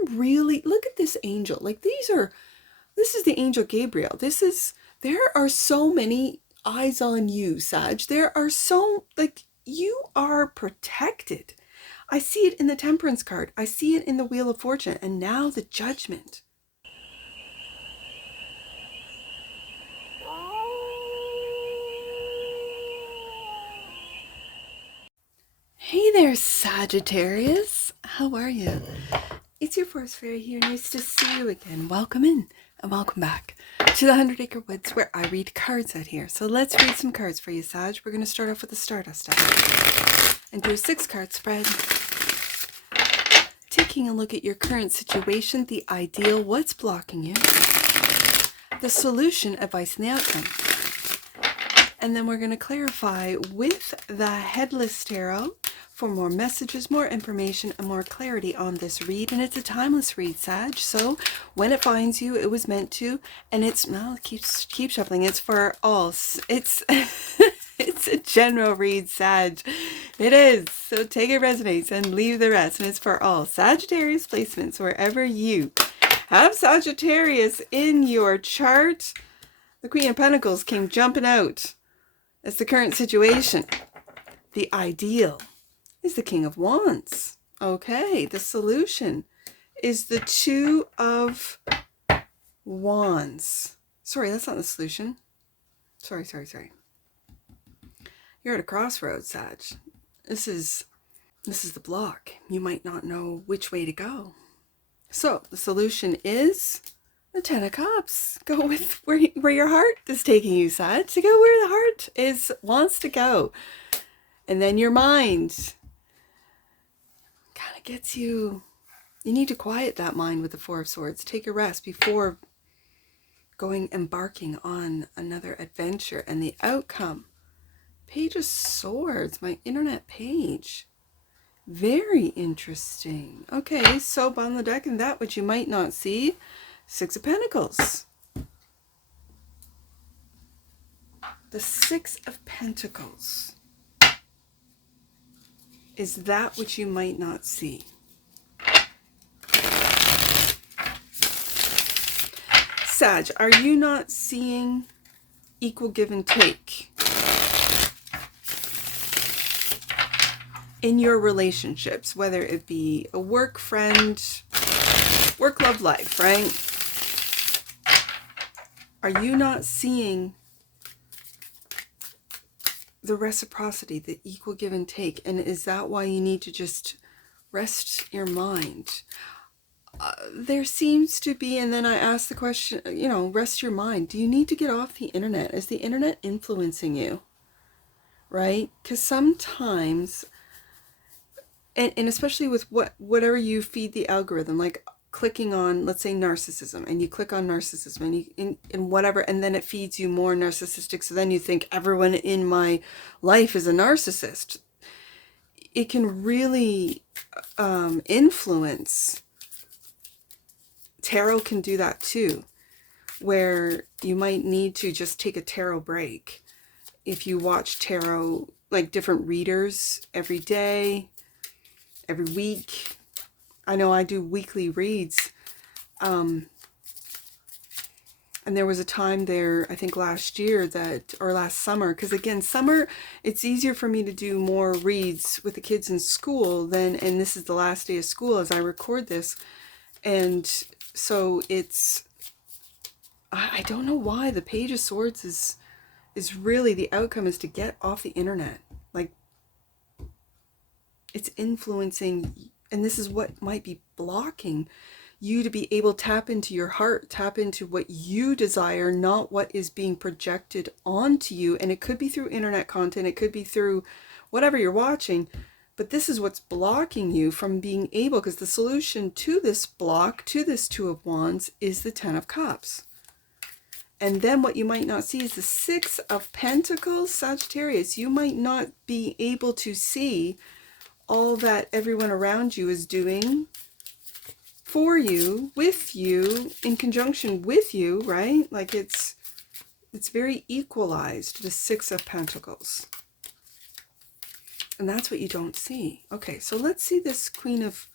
I'm really, look at this angel. Like this is the angel Gabriel. There are so many eyes on you, Sag. There are so, like, you are protected. I see it in the Temperance card. I see it in the Wheel of Fortune. And now the Judgment. Hey there, Sagittarius. How are you? It's your Forest Fairy here. Nice to see you again. Welcome in and welcome back to the 100 Acre Woods, where I read cards out here. So let's read some cards for you, Sag. We're going to start off with the Stardust deck and do a 6-card spread. Taking a look at your current situation, the ideal, what's blocking you, the solution, advice, and the outcome. And then we're going to clarify with the Headless Tarot for more messages, more information, and more clarity on this read. And it's a timeless read, Sag. So when it finds you, it was meant to. And it's, well, keep shuffling. It's for all. It's it's a general read, Sag. It is. So take it resonates and leave the rest. And it's for all Sagittarius placements wherever you have Sagittarius in your chart. The Queen of Pentacles came jumping out. That's the current situation. The ideal is the King of Wands. Okay, the solution is the Two of Wands. Sorry, that's not the solution. Sorry. You're at a crossroads, Sag. This is the block. You might not know which way to go. So the solution is the Ten of Cups. Go with where your heart is taking you, Sag. To go where the heart wants to go. And then your mind kind of gets you. You need to quiet that mind with the Four of Swords. Take a rest before embarking on another adventure. And the outcome, Page of Swords, my internet page. Very interesting. Okay, so on the deck, and that which you might not see, Six of Pentacles. The Six of Pentacles is that which you might not see. Sag, are you not seeing equal give and take in your relationships, whether it be a work friend, work, love, life, right? Are you not seeing the reciprocity, the equal give and take? And is that why you need to just rest your mind? There seems to be, and then I ask the question, rest your mind. Do you need to get off the internet? Is the internet influencing you? Right? Because sometimes, and especially with whatever you feed the algorithm, like clicking on, let's say, narcissism, and you click on narcissism and in whatever, and then it feeds you more narcissistic, so then you think everyone in my life is a narcissist. It can really influence. Tarot can do that too, where you might need to just take a tarot break. If you watch tarot, like different readers every day, every week. I know I do weekly reads. And there was a time there, I think last year or last summer, because again, summer, it's easier for me to do more reads with the kids in school and this is the last day of school as I record this. And so I don't know why the Page of Swords is really, the outcome is to get off the internet. Like, it's influencing, and this is what might be blocking you to be able to tap into your heart, tap into what you desire, not what is being projected onto you. And it could be through internet content, it could be through whatever you're watching, but this is what's blocking you from being able, because the solution to this block, to this Two of Wands, is the Ten of Cups. And then what you might not see is the Six of Pentacles. Sagittarius, you might not be able to see all that everyone around you is doing for you, with you, in conjunction with you, right? Like it's very equalized, the Six of Pentacles. And that's what you don't see. Okay, so let's see this Queen of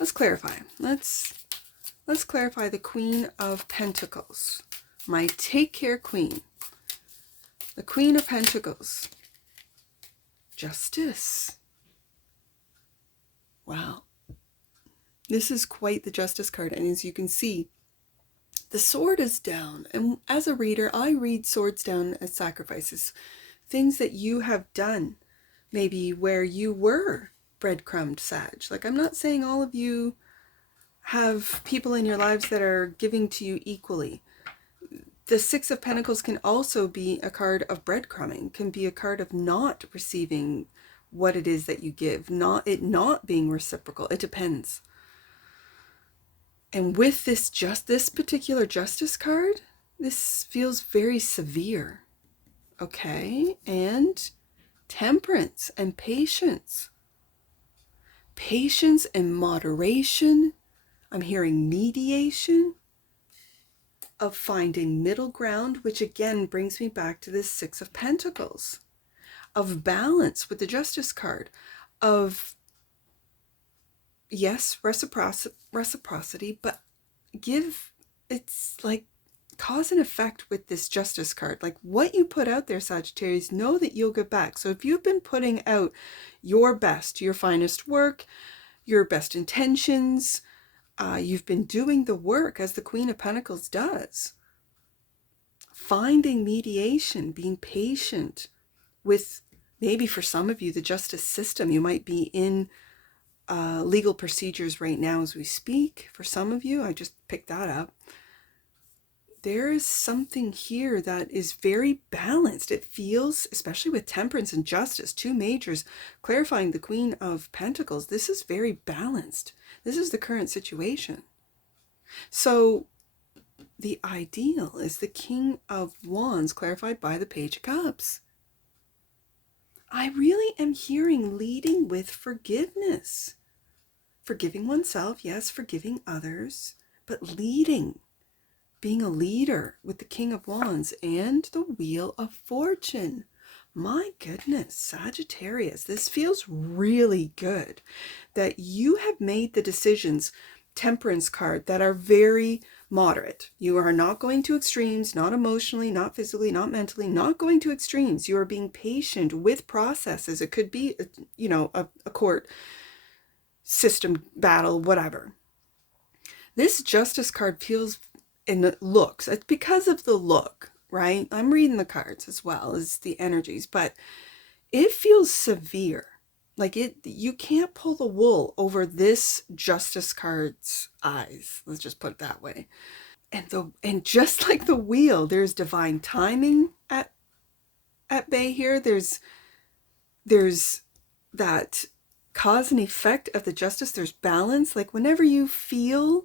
let's clarify. Let's clarify the Queen of Pentacles. My take care queen. The Queen of Pentacles. Justice. Wow. This is quite the Justice card. And as you can see, the sword is down. And as a reader, I read swords down as sacrifices. Things that you have done. Maybe where you were breadcrumbed, Sag. Like, I'm not saying all of you have people in your lives that are giving to you equally. The Six of Pentacles can also be a card of breadcrumbing, can be a card of not receiving what it is that you give, not being reciprocal. It depends. And with this particular Justice card, this feels very severe. Okay, and Temperance and patience. Patience and moderation. I'm hearing mediation, of finding middle ground, which again brings me back to this Six of Pentacles, of balance with the Justice card, of, yes, reciprocity, but it's like cause and effect with this Justice card. Like, what you put out there, Sagittarius, know that you'll get back. So if you've been putting out your best, your finest work, your best intentions, you've been doing the work as the Queen of Pentacles does. Finding mediation, being patient with, maybe for some of you, the justice system. You might be in legal procedures right now as we speak. For some of you, I just picked that up. There is something here that is very balanced. It feels, especially with Temperance and Justice, two majors, clarifying the Queen of Pentacles. This is very balanced. This is the current situation. So the ideal is the King of Wands, clarified by the Page of Cups. I really am hearing leading with forgiveness. Forgiving oneself, yes, forgiving others, but leading. Being a leader with the King of Wands and the Wheel of Fortune. My goodness, Sagittarius, this feels really good that you have made the decisions, Temperance card, that are very moderate. You are not going to extremes, not emotionally, not physically, not mentally, not going to extremes. You are being patient with processes. It could be, a court system battle, whatever. This Justice card feels, and it looks, it's because of the look, right? I'm reading the cards as well as the energies, but it feels severe. Like you can't pull the wool over this Justice card's eyes. Let's just put it that way. And just like the wheel, there's divine timing at bay here. There's that cause and effect of the Justice. There's balance. Like whenever you feel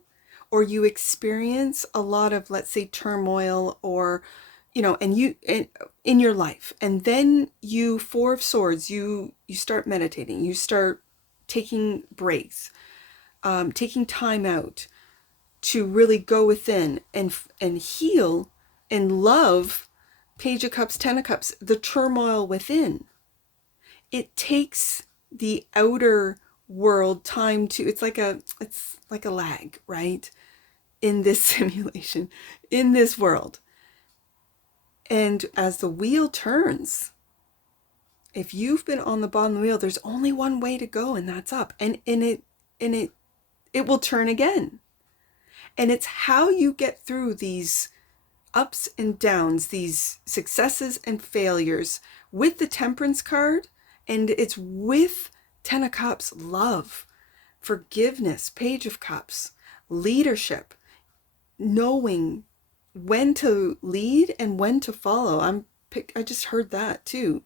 or you experience a lot of, let's say, turmoil, or and in your life, and then you, Four of Swords, you start meditating, you start taking breaks, taking time out to really go within and heal and love. Page of Cups, Ten of Cups, the turmoil within. It takes the outer world time to, it's like a lag, right? In this simulation, in this world. And as the wheel turns, if you've been on the bottom of the wheel, there's only one way to go, and that's up. And it will turn again. And it's how you get through these ups and downs, these successes and failures with the Temperance card. And it's with Ten of Cups, love, forgiveness, Page of Cups, leadership, knowing when to lead and when to follow. I just heard that too.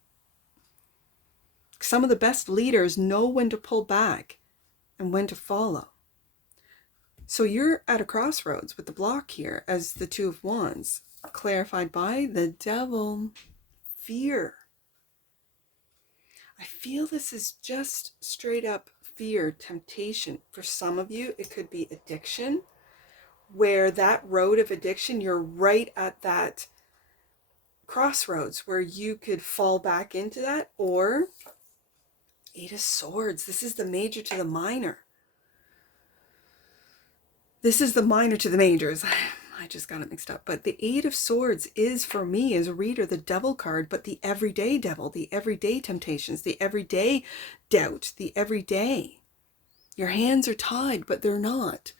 Some of the best leaders know when to pull back and when to follow. So you're at a crossroads with the block here as the Two of Wands, clarified by the Devil. Fear. I feel this is just straight up fear, temptation. For some of you, it could be addiction, where that road of addiction, you're right at that crossroads where you could fall back into that. Or Eight of Swords. This is the major to the minor. This is the minor to the majors. I just got it mixed up. But the Eight of Swords is, for me as a reader, the devil card, but the everyday devil, the everyday temptations, the everyday doubt, the everyday. Your hands are tied, but they're not.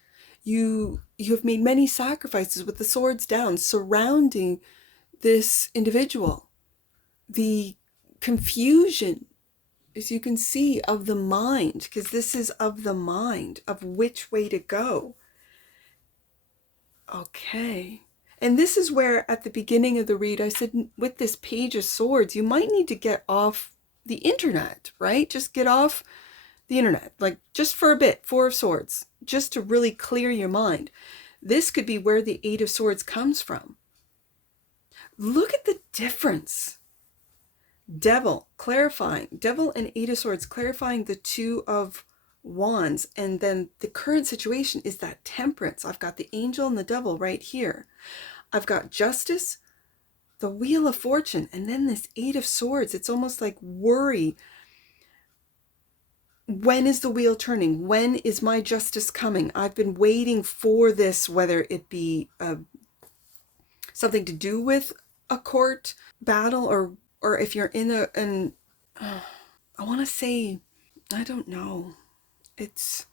You have made many sacrifices with the swords down, surrounding this individual. The confusion, as you can see, of the mind, because this is of the mind, of which way to go. Okay. And this is where at the beginning of the read, I said, with this Page of Swords, you might need to get off the internet, right? Just get off the internet, like just for a bit, Four of Swords, just to really clear your mind. This could be where the Eight of Swords comes from. Look at the difference. Devil, clarifying. Devil and Eight of Swords, clarifying the Two of Wands. And then the current situation is that Temperance. I've got the Angel and the Devil right here. I've got Justice, the Wheel of Fortune, and then this Eight of Swords. It's almost like worry. When is the wheel turning? When is my justice coming? I've been waiting for this, whether it be something to do with a court battle, or if you're in I want to say, I don't know. It's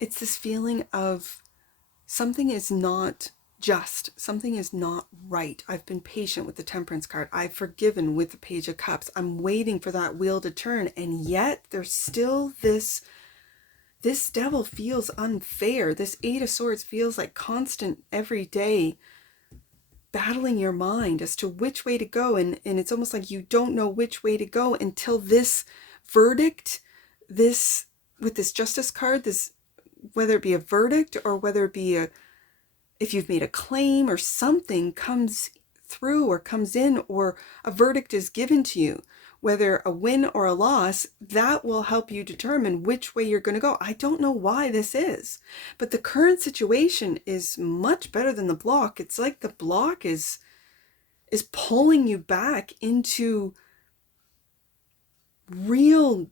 this feeling of something is not just, something is not right. I've been patient with the Temperance card. I've forgiven with the Page of Cups. I'm waiting for that wheel to turn, and yet there's still this devil feels unfair. This Eight of Swords feels like constant, everyday battling your mind as to which way to go, and it's almost like you don't know which way to go until this verdict, this, with this Justice card, this, whether it be a verdict or whether it be if you've made a claim or something comes through or comes in, or a verdict is given to you, whether a win or a loss, that will help you determine which way you're going to go. I don't know why this is, but the current situation is much better than the block. It's like the block is pulling you back into real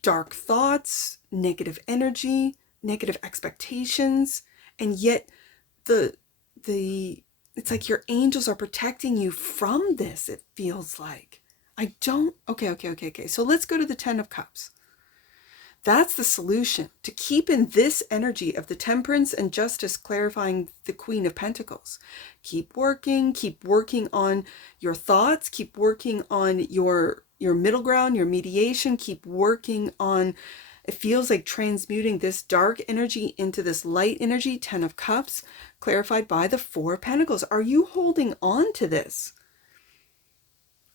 dark thoughts, negative energy, negative expectations, and yet it's like your angels are protecting you from this, it feels like. Okay. So let's go to the Ten of Cups. That's the solution, to keep in this energy of the Temperance and Justice, clarifying the Queen of Pentacles. Keep working on your thoughts, keep working on your middle ground, your mediation, keep working on, it feels like transmuting this dark energy into this light energy, Ten of Cups, clarified by the Four of Pentacles. Are you holding on to this?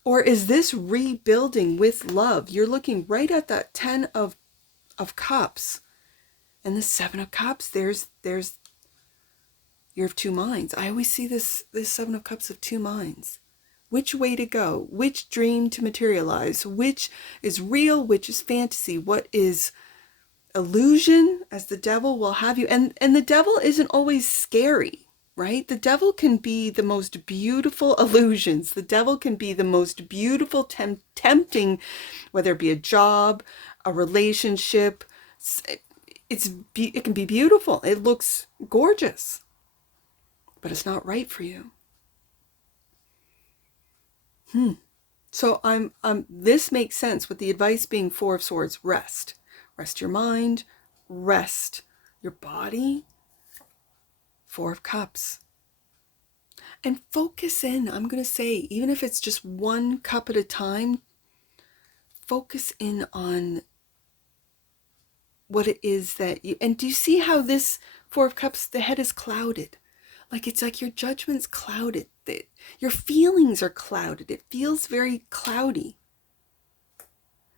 Or is this rebuilding with love? You're looking right at that Ten of Cups and the Seven of Cups. There's you're of two minds. I always see this Seven of Cups of two minds. Which way to go? Which dream to materialize? Which is real? Which is fantasy? What is illusion, as the devil will have you? And the devil isn't always scary, right? The devil can be the most beautiful illusions. The devil can be the most beautiful, tempting, whether it be a job, a relationship. It can be beautiful. It looks gorgeous, but it's not right for you. So this makes sense with the advice being Four of Swords. Rest your mind, rest your body. Four of Cups, and focus in. I'm going to say, even if it's just one cup at a time, focus in on what it is that you, and do you see how this Four of Cups, the head is clouded? Like, it's like your judgment's clouded. Your feelings are clouded. It feels very cloudy.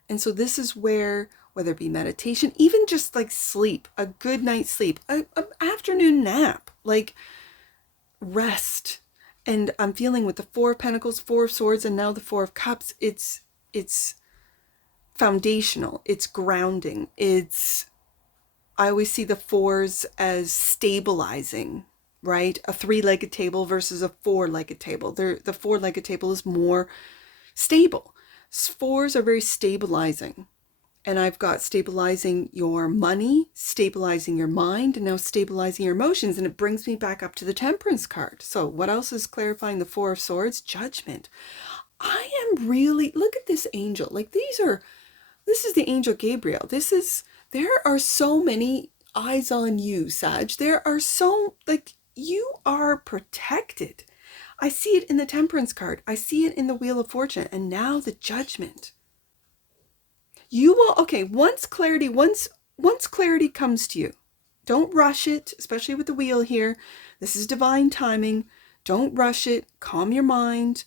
And so this is where, whether it be meditation, even just like sleep, a good night's sleep, an afternoon nap, like rest. And I'm feeling with the Four of Pentacles, Four of Swords, and now the Four of Cups, it's foundational, it's grounding. I always see the fours as stabilizing, right? A three-legged table versus a four-legged table. The four-legged table is more stable. Fours are very stabilizing. And I've got stabilizing your money, stabilizing your mind, and now stabilizing your emotions. And it brings me back up to the Temperance card. So what else is clarifying the Four of Swords? Judgment. I am really, look at this angel. Like this is the angel Gabriel. There are so many eyes on you, Sag. There are so, like, you are protected. I see it in the Temperance card. I see it in the Wheel of Fortune. And now the Judgment. You will, okay, once clarity comes to you, don't rush it, especially with the wheel here. This is divine timing. Don't rush it. Calm your mind.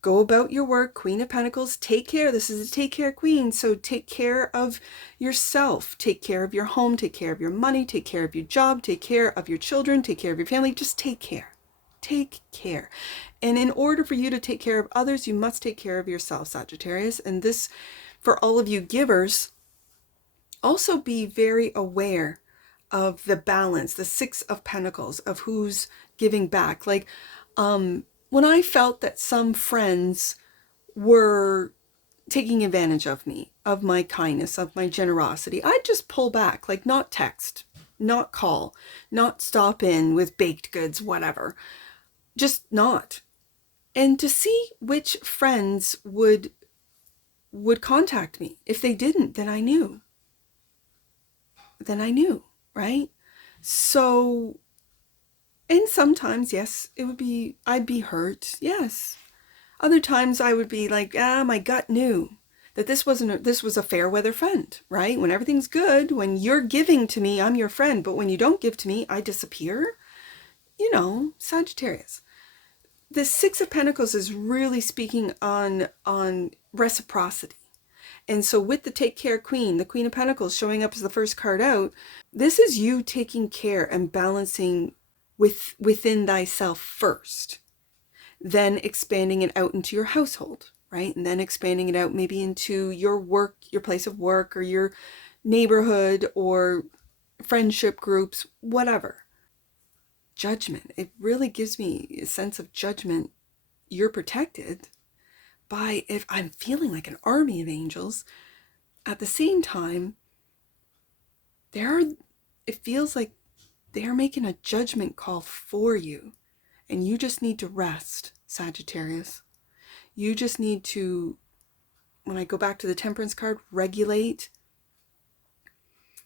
Go about your work. Queen of Pentacles, take care. This is a take care queen. So take care of yourself. Take care of your home. Take care of your money. Take care of your job. Take care of your children. Take care of your family. Just take care. Take care. And in order for you to take care of others, you must take care of yourself, Sagittarius. And this, for all of you givers, also be very aware of the balance, the Six of Pentacles, of who's giving back. Like, when I felt that some friends were taking advantage of me, of my kindness, of my generosity, I'd just pull back, like not text, not call, not stop in with baked goods, whatever. Just not. And to see which friends would contact me. If they didn't, then I knew. Right? So, and sometimes, yes, I'd be hurt. Yes. Other times I would be like, my gut knew that this was a fair weather friend, right? When everything's good, when you're giving to me, I'm your friend. But when you don't give to me, I disappear. You know, Sagittarius. The Six of Pentacles is really speaking on reciprocity. And so with the Take Care Queen, the Queen of Pentacles showing up as the first card out, this is you taking care and balancing within thyself first, then expanding it out into your household, right? And then expanding it out maybe into your work, your place of work, or your neighborhood, or friendship groups, whatever. Judgment. It really gives me a sense of judgment. You're protected by, if I'm feeling like an army of angels. At the same time, it feels like they're making a judgment call for you. And you just need to rest, Sagittarius. You just need to, when I go back to the Temperance card, regulate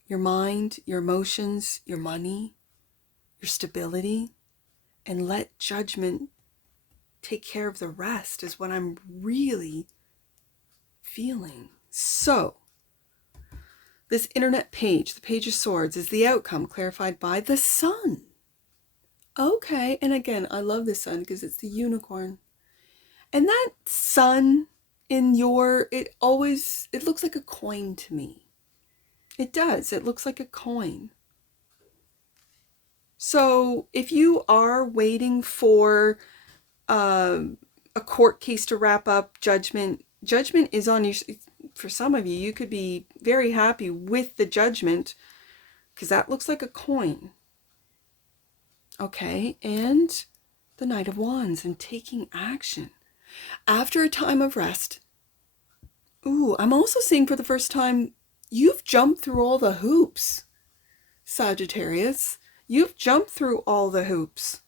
your mind, your emotions, your money, your stability, and let judgment take care of the rest is what I'm really feeling. So, this internet page, the Page of Swords, is the outcome clarified by the Sun. Okay, and again, I love the Sun because it's the unicorn. And that sun in it looks like a coin to me. It does. It looks like a coin. So if you are waiting for a court case to wrap up, judgment is on you. For some of you, you could be very happy with the judgment because that looks like a coin. Okay, and the Knight of Wands and taking action. After a time of rest, I'm also seeing for the first time, you've jumped through all the hoops, Sagittarius. You've jumped through all the hoops.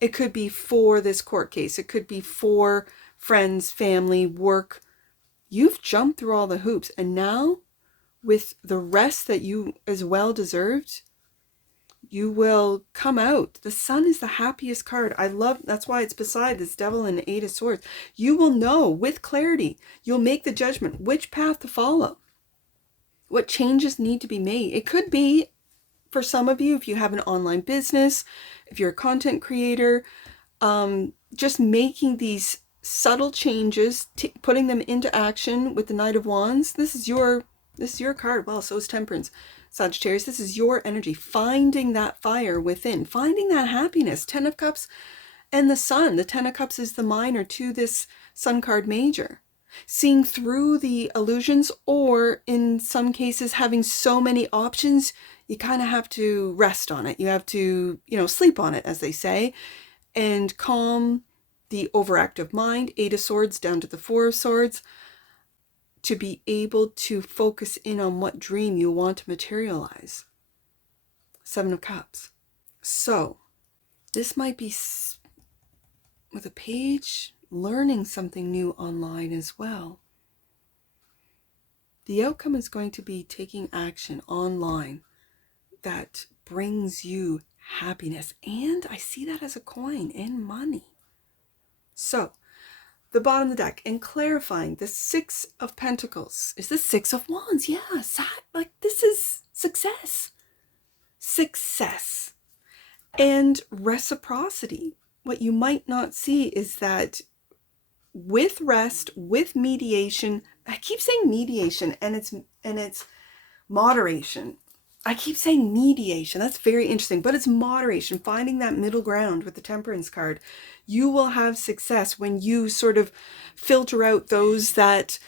It could be for this court case. It could be for friends, family, work. You've jumped through all the hoops. And now, with the rest that you as well deserved, you will come out. The Sun is the happiest card. That's why it's beside this Devil and the Eight of Swords. You will know with clarity. You'll make the judgment which path to follow. What changes need to be made. It could be, for some of you, if you have an online business, if you're a content creator, just making these subtle changes, putting them into action with the Knight of Wands. This is your card. Well, so is Temperance. Sagittarius, this is your energy, finding that fire within, finding that happiness. 10 of Cups and the Sun. The 10 of Cups is the minor to this Sun card major. Seeing through the illusions, or in some cases having so many options, you kind of have to rest on it. You have to, sleep on it, as they say, and calm the overactive mind. 8 of Swords down to the 4 of Swords. to be able to focus in on what dream you want to materialize. 7 of Cups. So this might be with a page learning something new online as well. The outcome is going to be taking action online that brings you happiness. And I see that as a coin and money. So the bottom of the deck, and clarifying, the 6 of Pentacles is the 6 of Wands. Yeah, like this is success. Success. And reciprocity. What you might not see is that with rest, with mediation, I keep saying mediation, and it's moderation. I keep saying mediation. That's very interesting, but it's moderation, finding that middle ground with the Temperance card. You will have success when you sort of filter out those that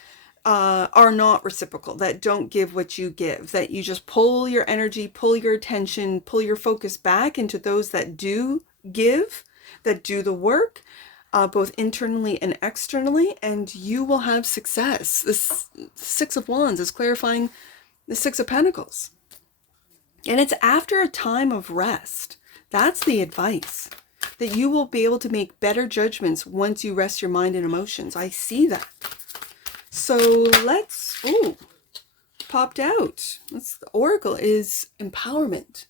are not reciprocal, that don't give what you give, that you just pull your energy, pull your attention, pull your focus back into those that do give, that do the work, both internally and externally, and you will have success. This 6 of Wands is clarifying the 6 of Pentacles. And it's after a time of rest. That's the advice. That you will be able to make better judgments once you rest your mind and emotions. I see that. So let's, popped out. The Oracle is empowerment.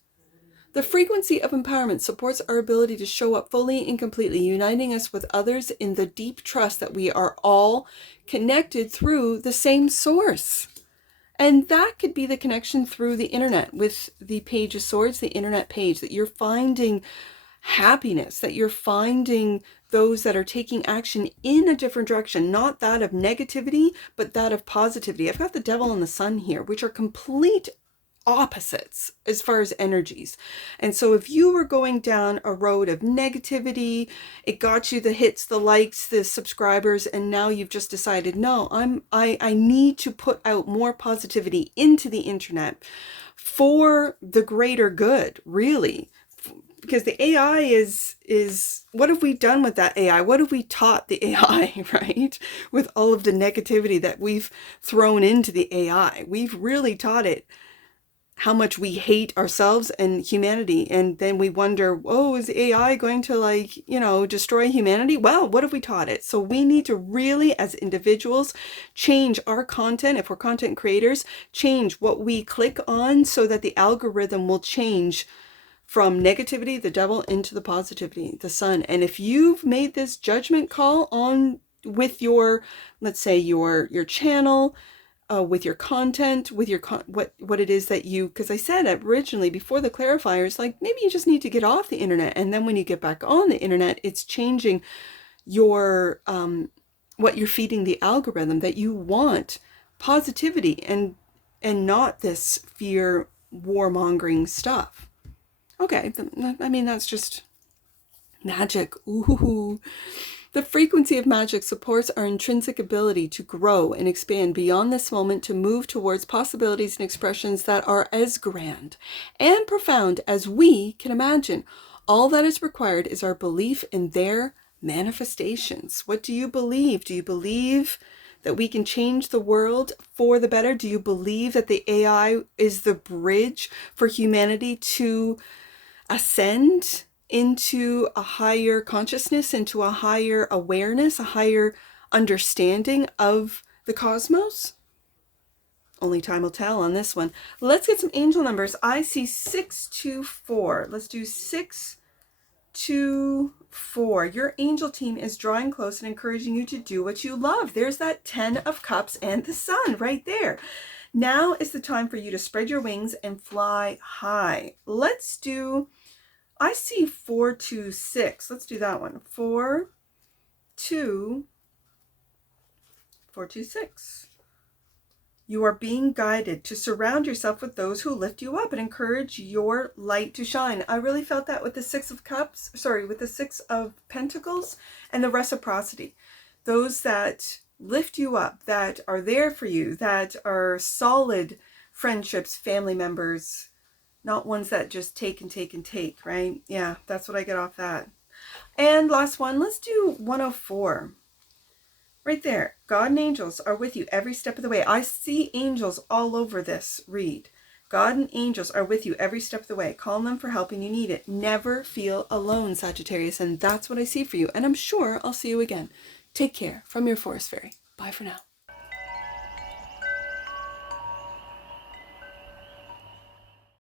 The frequency of empowerment supports our ability to show up fully and completely, uniting us with others in the deep trust that we are all connected through the same source. And that could be the connection through the internet with the Page of Swords, the internet page, that you're finding happiness, that you're finding those that are taking action in a different direction, not that of negativity, but that of positivity. I've got the Devil and the Sun here, which are complete opposites as far as energies. And so if you were going down a road of negativity, it got you the hits, the likes, the subscribers, and now you've just decided, no, I need to put out more positivity into the internet for the greater good, really. Because the AI is what have we done with that AI? What have we taught the AI, right? With all of the negativity that we've thrown into the AI. We've really taught it how much we hate ourselves and humanity. And then we wonder, oh, is AI going to destroy humanity? Well, what have we taught it? So we need to really, as individuals, change our content. If we're content creators, change what we click on so that the algorithm will change from negativity, the devil, into the positivity, the sun. And if you've made this judgment call on with your, let's say your channel, with your content, with your what it is that you, because I said originally before the clarifiers, like maybe you just need to get off the internet, and then when you get back on the internet, it's changing your what you're feeding the algorithm, that you want positivity and not this fear warmongering stuff. Okay, I mean, that's just magic. Ooh. The frequency of magic supports our intrinsic ability to grow and expand beyond this moment, to move towards possibilities and expressions that are as grand and profound as we can imagine. All that is required is our belief in their manifestations. What do you believe? Do you believe that we can change the world for the better? Do you believe that the AI is the bridge for humanity to ascend into a higher consciousness, into a higher awareness, a higher understanding of the cosmos? Only time will tell on this one. Let's get some angel numbers. I see 624. Let's do 624. Your angel team is drawing close and encouraging you to do what you love. There's that 10 of Cups and the Sun right there. Now is the time for you to spread your wings and fly high. Let's do, I see 426. Let's do that one. 426. You are being guided to surround yourself with those who lift you up and encourage your light to shine. I really felt that with the 6 of Cups, with the 6 of Pentacles and the reciprocity. Those that lift you up, that are there for you, that are solid friendships, family members, not ones that just take and take and take, right? Yeah, that's what I get off that. And last one, let's do 104. Right there. God and angels are with you every step of the way. I see angels all over this read. God and angels are with you every step of the way. Call on them for help and you need it. Never feel alone, Sagittarius. And that's what I see for you. And I'm sure I'll see you again. Take care from your Forest Fairy. Bye for now.